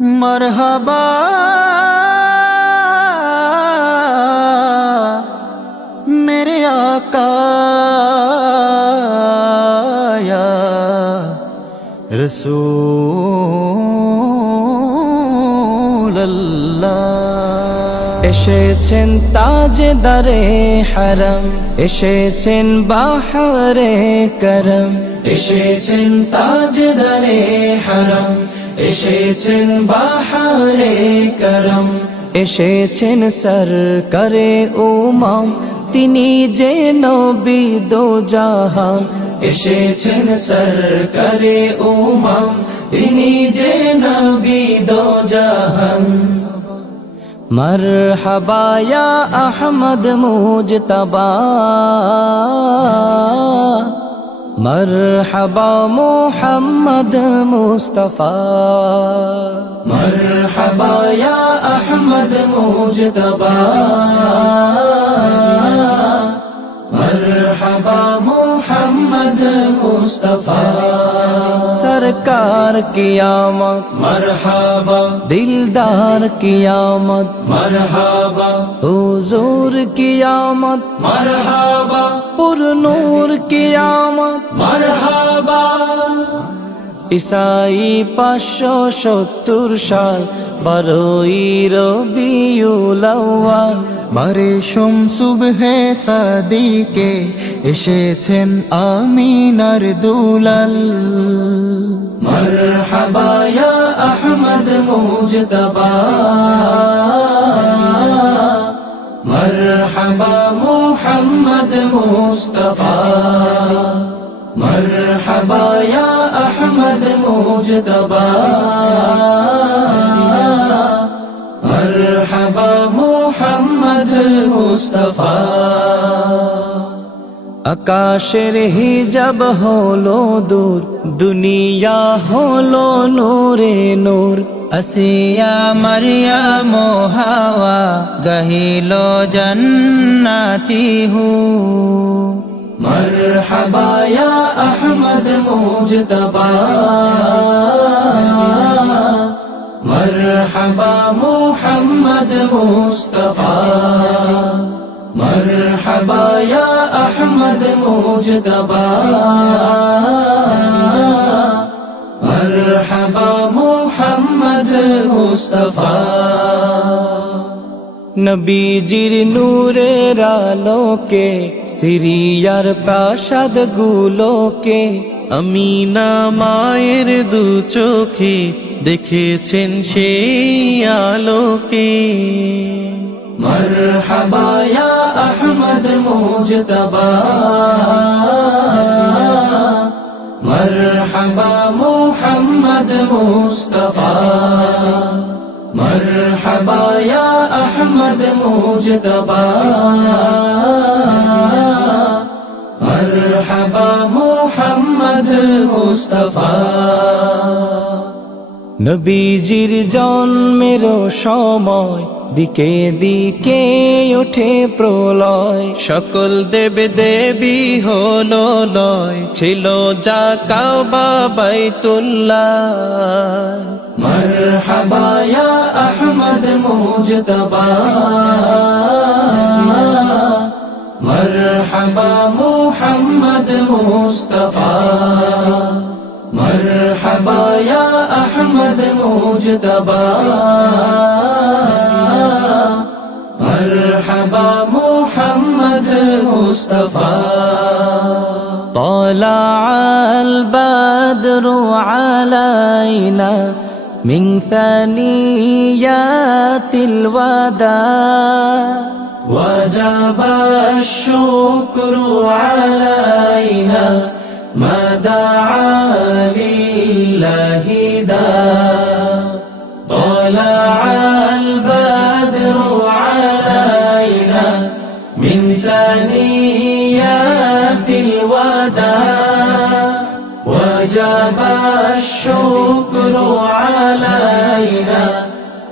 মরহবা। মেরে আকায়া। রসূল এসেছেন তাজদারে হারাম। এসেছেন বাহারে করম। এসেছেন তাজদারে হারাম। এসেছেন বাহারে করম। এসেছেন সর করে উমাম। তিনি যে নবী দো জাহান। এসেছেন সর করে উমাম। তিনি যে নবী দো জাহান। মরহবায়া আহমদ মুজতবা। مرحبا محمد مصطفى مرحبا يا احمد مجتبى مرحبا محمد مصطفى सरकार कियामत मरहबा दिलदार कियामत मरहबा हुजूर कियामत मरहबा पुरनूर कियामत मरहबा ইসাই পাঁচশো সত্তর সাল বারোই রবিউলাওয়াল বারে সুবহে সাদিকে এসেছেন আমিনার দুলাল। মরহাবায়া আহমদ মুজতবা। মরহাবা মুহাম্মদ মুস্তফা। মরহাবায়া মোহাম্মদ মুজতবা মরহবা মোহাম্মদ মুস্তফা আকাশের হিজাব হলো দূর দুনিয়া হলো নূরে নূর। আসিয়া মারিয়া মোহাওয়া গহিল জন্নাতি হু। مرحبا يا احمد مجتبى مرحبا محمد مصطفى مرحبا يا احمد مجتبى مرحبا محمد مصطفى নবীজির নূরের আলোকে, সিরিয়ার প্রাসাদ গুলোকে আমিনা মায়ের দু চোখে দেখেছেন সেই আলোকে। মরহবায়া আহমদ মুজতবা। মরহবা মোহাম্মদ মুস্তফা। মরহবায়া মোহাম্মদ মুজতবা মরহবা মোহাম্মদ মুস্তফা নবীজির জন্মের সময় দিকে দিকে ওঠে প্রলয় সকল দেব দেবী হল লয় ছিল যা কাবা বাইতুল্লাহ مرحبا يا أحمد مجتبى مرحبا محمد مصطفى. مرحبا يا أحمد مجتبى مرحبا محمد مصطفى. طلع البدر علينا من ثنيات الوداع وجب الشكر علينا ما دعا لله داع جاب الشكر علينا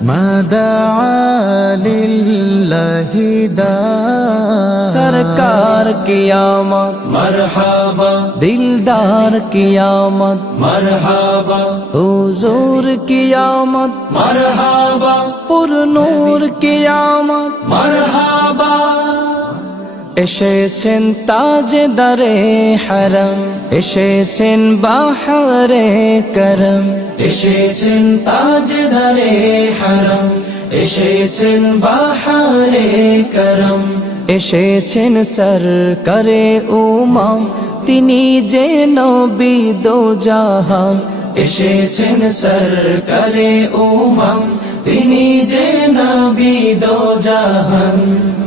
ما دعا لله دا سرکار قیامت مرحبا دلدار قیامت مرحبا حضور قیامت مرحبا پر نور قیامت مرحبا এসেছেন তাজদারে হারম এসেছেন বাহারে করম। এসেছেন তাজদারে হারম এসেছেন বাহারে করম। এসেছেন সরকারে উমাম তিনি যে নবী দো জাহান। এসেছেন সরকারে উমাম তিনি যে নবী দো জাহান।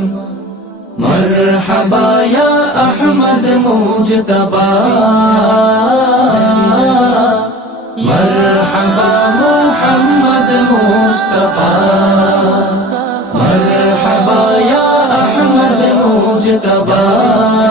مرحبا يا أحمد مجتبى مرحبا محمد مصطفى مرحبا يا أحمد مجتبى